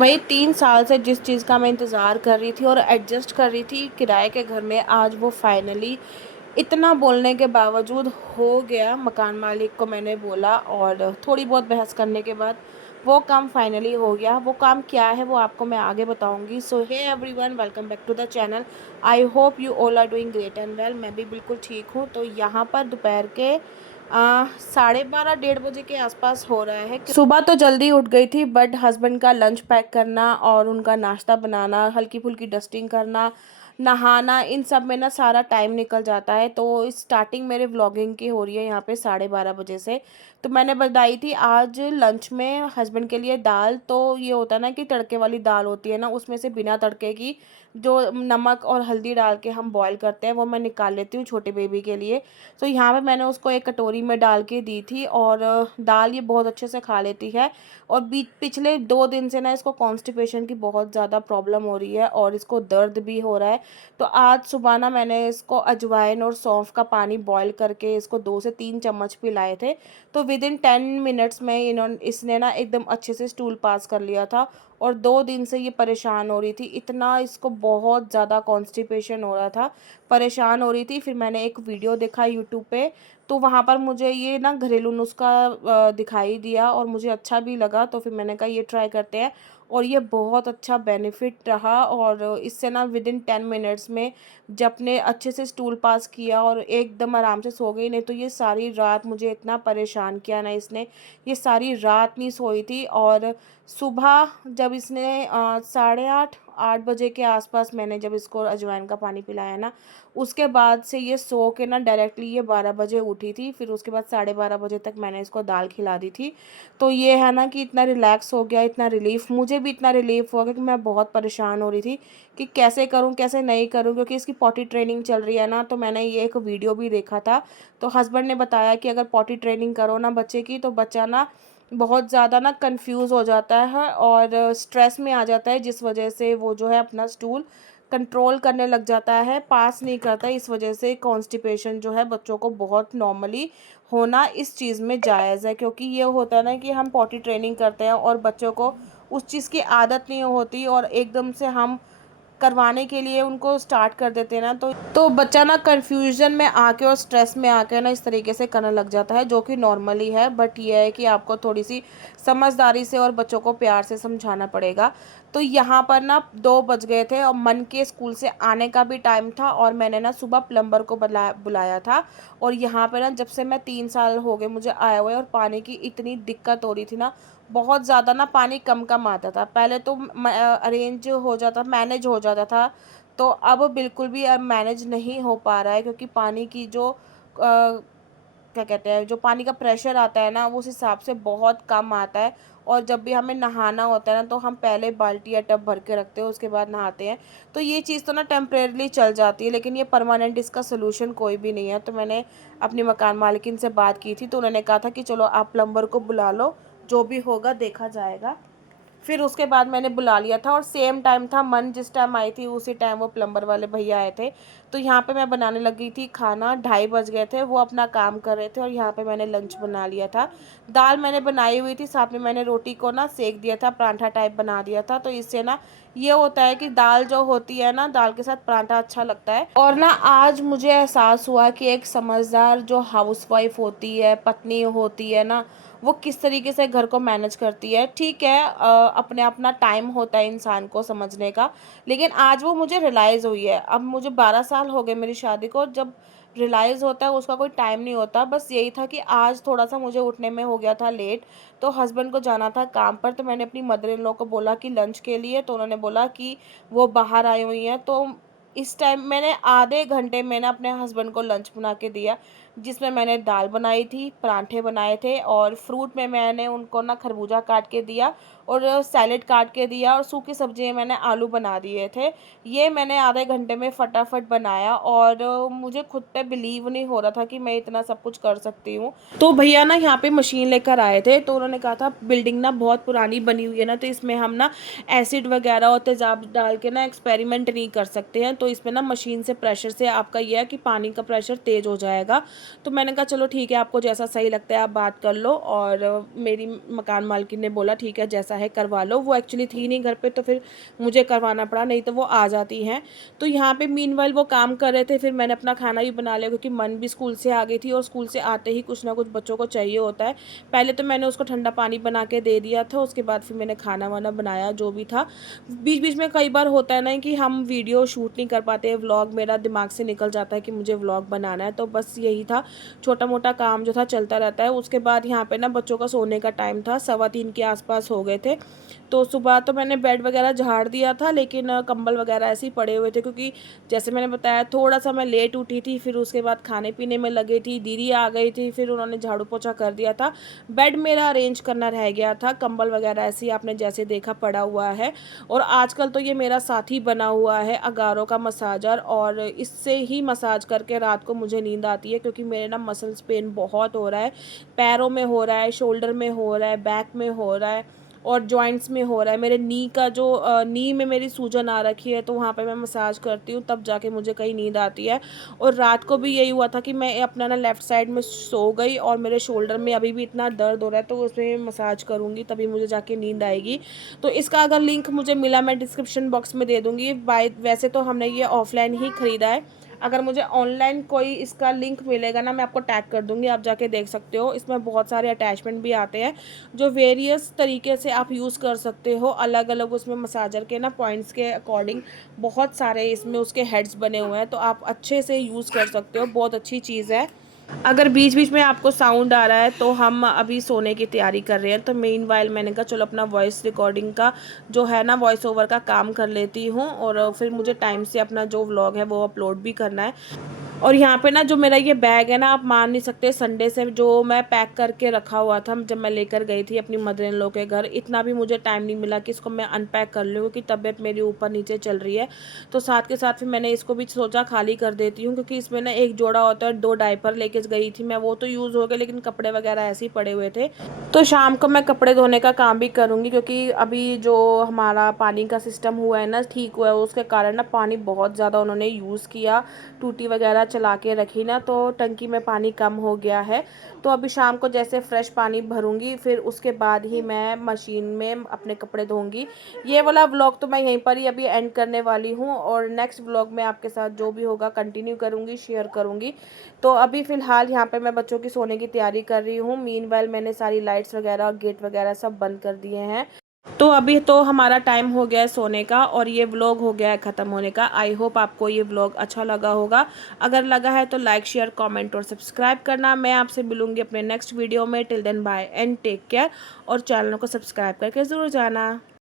भाई 3 साल से जिस चीज़ का मैं इंतज़ार कर रही थी और एडजस्ट कर रही थी किराए के घर में, आज वो फाइनली इतना बोलने के बावजूद हो गया। मकान मालिक को मैंने बोला और थोड़ी बहुत बहस करने के बाद वो काम फाइनली हो गया। वो काम क्या है वो आपको मैं आगे बताऊंगी। So hey everyone, welcome back to the channel. I hope you all are doing great and well. मैं भी बिल्कुल ठीक हूँ। तो यहाँ पर दोपहर के 12:30 डेढ़ बजे के आसपास हो रहा है। सुबह तो जल्दी उठ गई थी, बट हस्बैंड का लंच पैक करना और उनका नाश्ता बनाना, हल्की फुल्की डस्टिंग करना, नहाना, इन सब में ना सारा टाइम निकल जाता है। तो स्टार्टिंग मेरे व्लॉगिंग की हो रही है यहाँ पे 12:30 बजे से। तो मैंने बताई थी आज लंच में हस्बैंड के लिए दाल। तो ये होता है ना कि तड़के वाली दाल होती है ना, उसमें से बिना तड़के की जो नमक और हल्दी डाल के हम बॉईल करते हैं वो मैं निकाल लेती हूँ छोटे बेबी के लिए। तो यहाँ पे मैंने उसको एक कटोरी में डाल के दी थी और दाल ये बहुत अच्छे से खा लेती है। और पिछले 2 दिन से ना इसको कॉन्स्टिपेशन की बहुत ज़्यादा प्रॉब्लम हो रही है और इसको दर्द भी हो रहा है। तो आज सुबह ना मैंने इसको अजवाइन और सौंफ का पानी बॉईल करके इसको 2 से 3 चम्मच पिलाए थे। तो विद इन 10 मिनट्स में इसने ना एकदम अच्छे से स्टूल पास कर लिया था। और 2 दिन से ये परेशान हो रही थी, इतना इसको बहुत ज़्यादा कॉन्स्टिपेशन हो रहा था, परेशान हो रही थी। फिर मैंने एक वीडियो देखा यूट्यूब पे, तो वहाँ पर मुझे ये ना घरेलू नुस्खा दिखाई दिया और मुझे अच्छा भी लगा। तो फिर मैंने कहा ये ट्राई करते हैं और ये बहुत अच्छा बेनिफिट रहा। और इससे ना विद इन 10 मिनट्स में जब ने अच्छे से स्टूल पास किया और एकदम आराम से सो गई। नहीं तो ये सारी रात मुझे इतना परेशान किया ना इसने, ये सारी रात नहीं सोई थी। और सुबह जब इसने 8:30 8 बजे के आसपास मैंने जब इसको अजवाइन का पानी पिलाया ना, उसके बाद से ये सो के ना डायरेक्टली ये 12 बजे उठी थी। फिर उसके बाद 12:30 बजे तक मैंने इसको दाल खिला दी थी। तो ये है ना कि इतना रिलैक्स हो गया, इतना रिलीफ, मुझे भी इतना रिलीफ हो गया कि मैं बहुत परेशान हो रही थी कि कैसे करूं कैसे नहीं करूं, क्योंकि इसकी पॉटी ट्रेनिंग चल रही है ना। तो मैंने ये एक वीडियो भी देखा था, तो हस्बैंड ने बताया कि अगर पॉटी ट्रेनिंग करो ना बच्चे की, तो बच्चा ना बहुत ज़्यादा ना कंफ्यूज हो जाता है और स्ट्रेस में आ जाता है, जिस वजह से वो जो है अपना स्टूल कंट्रोल करने लग जाता है, पास नहीं करता। इस वजह से कॉन्स्टिपेशन जो है बच्चों को बहुत नॉर्मली होना इस चीज़ में जायज़ है। क्योंकि ये होता है ना कि हम पॉटी ट्रेनिंग करते हैं और बच्चों को उस चीज़ की आदत नहीं होती और एकदम से हम करवाने के लिए उनको स्टार्ट कर देते हैं ना, तो बच्चा ना कन्फ्यूजन में आके और स्ट्रेस में आके ना इस तरीके से करने लग जाता है, जो कि नॉर्मली है। बट ये है कि आपको थोड़ी सी समझदारी से और बच्चों को प्यार से समझाना पड़ेगा। तो यहाँ पर ना 2 बज गए थे और मन के स्कूल से आने का भी टाइम था और मैंने ना सुबह प्लम्बर को बुलाया था। और यहाँ पे ना जब से मैं 3 साल हो गए मुझे आया हुआ है और पानी की इतनी दिक्कत हो रही थी ना, बहुत ज़्यादा ना पानी कम कम आता था। पहले तो अरेंज हो जाता, मैनेज हो जाता था। तो अब बिल्कुल भी अब मैनेज नहीं हो पा रहा है, क्योंकि पानी की जो क्या कहते हैं, जो पानी का प्रेशर आता है ना, वो उस हिसाब से बहुत कम आता है। और जब भी हमें नहाना होता है ना, तो हम पहले बाल्टी या टब भर के रखते हैं, उसके बाद नहाते हैं। तो ये चीज़ तो ना टेम्परेरली चल जाती है, लेकिन ये परमानेंट इसका सोल्यूशन कोई भी नहीं है। तो मैंने अपनी मकान मालिकिन से बात की थी, तो उन्होंने कहा था कि चलो आप प्लम्बर को बुला लो, जो भी होगा देखा जाएगा। फिर उसके बाद मैंने बुला लिया था और सेम टाइम था, मन जिस टाइम आई थी उसी टाइम वो प्लम्बर वाले भैया आए थे। तो यहाँ पे मैं बनाने लगी थी खाना, 2:30 बज गए थे, वो अपना काम कर रहे थे और यहाँ पे मैंने लंच बना लिया था। दाल मैंने बनाई हुई थी, साथ में मैंने रोटी को ना सेक दिया था, पराठा टाइप बना दिया था। तो इससे ना ये होता है कि दाल जो होती है ना, दाल के साथ पराठा अच्छा लगता है। और ना आज मुझे एहसास हुआ कि एक समझदार जो हाउसवाइफ होती है, पत्नी होती है ना, वो किस तरीके से घर को मैनेज करती है। ठीक है, अपने अपना टाइम होता है इंसान को समझने का, लेकिन आज वो मुझे रियलाइज़ हुई है। अब मुझे 12 साल हो गए मेरी शादी को, जब रियलाइज़ होता है उसका कोई टाइम नहीं होता। बस यही था कि आज थोड़ा सा मुझे उठने में हो गया था लेट, तो हस्बैंड को जाना था काम पर। तो मैंने अपनी मदर इन लॉ को बोला कि लंच के लिए, तो उन्होंने बोला कि वो बाहर आई हुई हैं। तो इस टाइम मैंने आधे घंटे में ना अपने हस्बैंड को लंच बना के दिया, जिसमें मैंने दाल बनाई थी, पराठे बनाए थे और फ्रूट में मैंने उनको ना खरबूजा काट के दिया और सैलेड काट के दिया और सूखी सब्जी में मैंने आलू बना दिए थे। ये मैंने आधे घंटे में फटाफट बनाया और मुझे खुद पे बिलीव नहीं हो रहा था कि मैं इतना सब कुछ कर सकती हूँ। तो भैया ना यहाँ पे मशीन लेकर आए थे, तो उन्होंने कहा था बिल्डिंग ना बहुत पुरानी बनी हुई है ना, तो इसमें हम ना एसिड वगैरह और तेज़ाब डाल के ना एक्सपेरिमेंट नहीं कर सकते हैं। तो इसमें ना मशीन से प्रेशर से आपका यह है कि पानी का प्रेशर तेज़ हो जाएगा। तो मैंने कहा चलो ठीक है, आपको जैसा सही लगता है आप बात कर लो। और मेरी मकान मालकिन ने बोला ठीक है जैसा है करवा लो। वो एक्चुअली थी नहीं घर पे, तो फिर मुझे करवाना पड़ा, नहीं तो वो आ जाती हैं। तो यहाँ पे मीनवाइल वो काम कर रहे थे, फिर मैंने अपना खाना भी बना लिया क्योंकि मन भी स्कूल से आ गई थी और स्कूल से आते ही कुछ ना कुछ बच्चों को चाहिए होता है। पहले तो मैंने उसको ठंडा पानी बना के दे दिया था, उसके बाद फिर मैंने खाना वाना बनाया जो भी था। बीच बीच में कई बार होता है ना कि हम वीडियो शूट नहीं कर पाते, व्लॉग मेरा दिमाग से निकल जाता है कि मुझे व्लॉग बनाना है, तो बस यही था, छोटा मोटा काम जो था चलता रहता है। उसके बाद यहाँ पे ना बच्चों का सोने का टाइम था, 2:15 के आसपास हो गए थे। तो सुबह तो मैंने बेड वगैरह झाड़ दिया था, लेकिन कंबल वगैरह ऐसे ही पड़े हुए थे क्योंकि जैसे मैंने बताया थोड़ा सा मैं लेट उठी थी। फिर उसके बाद खाने पीने में लगी थी, दीदी आ गई थी, फिर उन्होंने झाड़ू पोछा कर दिया था। बेड मेरा अरेंज करना रह गया था, कंबल वगैरह ऐसे ही आपने जैसे देखा पड़ा हुआ है। और आजकल तो ये मेरा साथी बना हुआ है अगारो का मसाजर, और इससे ही मसाज करके रात को मुझे नींद आती है क्योंकि मेरे ना मसल्स पेन बहुत हो रहा है, पैरों में हो रहा है, शोल्डर में हो रहा है, बैक में हो रहा है और जॉइंट्स में हो रहा है। मेरे नी का जो नी में मेरी सूजन आ रखी है, तो वहाँ पे मैं मसाज करती हूँ तब जाके मुझे कहीं नींद आती है। और रात को भी यही हुआ था कि मैं अपना ना लेफ़्ट साइड में सो गई और मेरे शोल्डर में अभी भी इतना दर्द हो रहा है, तो उसमें मसाज करूँगी तभी मुझे जाके नींद आएगी। तो इसका अगर लिंक मुझे मिला मैं डिस्क्रिप्शन बॉक्स में दे दूँगी। बाय वैसे तो हमने ये ऑफ़लाइन ही ख़रीदा है, अगर मुझे ऑनलाइन कोई इसका लिंक मिलेगा ना मैं आपको टैग कर दूँगी, आप जाके देख सकते हो। इसमें बहुत सारे अटैचमेंट भी आते हैं जो वेरियस तरीके से आप यूज़ कर सकते हो, अलग अलग उसमें मसाजर के ना पॉइंट्स के अकॉर्डिंग बहुत सारे इसमें उसके हेड्स बने हुए हैं, तो आप अच्छे से यूज़ कर सकते हो, बहुत अच्छी चीज़ है। अगर बीच बीच में आपको साउंड आ रहा है तो हम अभी सोने की तैयारी कर रहे हैं, तो मीनवाइल मैंने कहा चलो अपना वॉइस रिकॉर्डिंग का जो है ना वॉइस ओवर का काम कर लेती हूँ, और फिर मुझे टाइम से अपना जो व्लॉग है वो अपलोड भी करना है। और यहाँ पे ना जो मेरा ये बैग है ना, आप मान नहीं सकते, संडे से जो मैं पैक करके रखा हुआ था जब मैं लेकर गई थी अपनी मदर इन लॉ के घर, इतना भी मुझे टाइम नहीं मिला कि इसको मैं अनपैक कर लूँ क्योंकि तबीयत मेरी ऊपर नीचे चल रही है। तो साथ के साथ फिर मैंने इसको भी सोचा खाली कर देती हूँ क्योंकि इसमें ना एक जोड़ा होता है, 2 डायपर लेके गई थी मैं, वो तो यूज़ हो गए लेकिन कपड़े वगैरह ऐसे ही पड़े हुए थे। तो शाम को मैं कपड़े धोने का काम भी करूँगी क्योंकि अभी जो हमारा पानी का सिस्टम हुआ है ना, ठीक हुआ है, उसके कारण ना पानी बहुत ज़्यादा उन्होंने यूज़ किया, टूटी वगैरह चला के रखी ना, तो टंकी में पानी कम हो गया है। तो अभी शाम को जैसे फ्रेश पानी भरूंगी फिर उसके बाद ही मैं मशीन में अपने कपड़े धोऊंगी। ये वाला व्लॉग तो मैं यहीं पर ही अभी एंड करने वाली हूँ, और नेक्स्ट व्लॉग में आपके साथ जो भी होगा कंटिन्यू करूँगी, शेयर करूँगी। तो अभी फ़िलहाल यहाँ पे मैं बच्चों की सोने की तैयारी कर रही हूँ। मीनवाइल मैंने सारी लाइट्स वगैरह, गेट वगैरह सब बंद कर दिए हैं। तो अभी तो हमारा टाइम हो गया है सोने का और ये व्लॉग हो गया है ख़त्म होने का। आई होप आपको ये व्लॉग अच्छा लगा होगा। अगर लगा है तो लाइक, शेयर, कमेंट और सब्सक्राइब करना। मैं आपसे मिलूंगी अपने नेक्स्ट वीडियो में। Till then bye and take care, और चैनल को सब्सक्राइब करके ज़रूर जाना।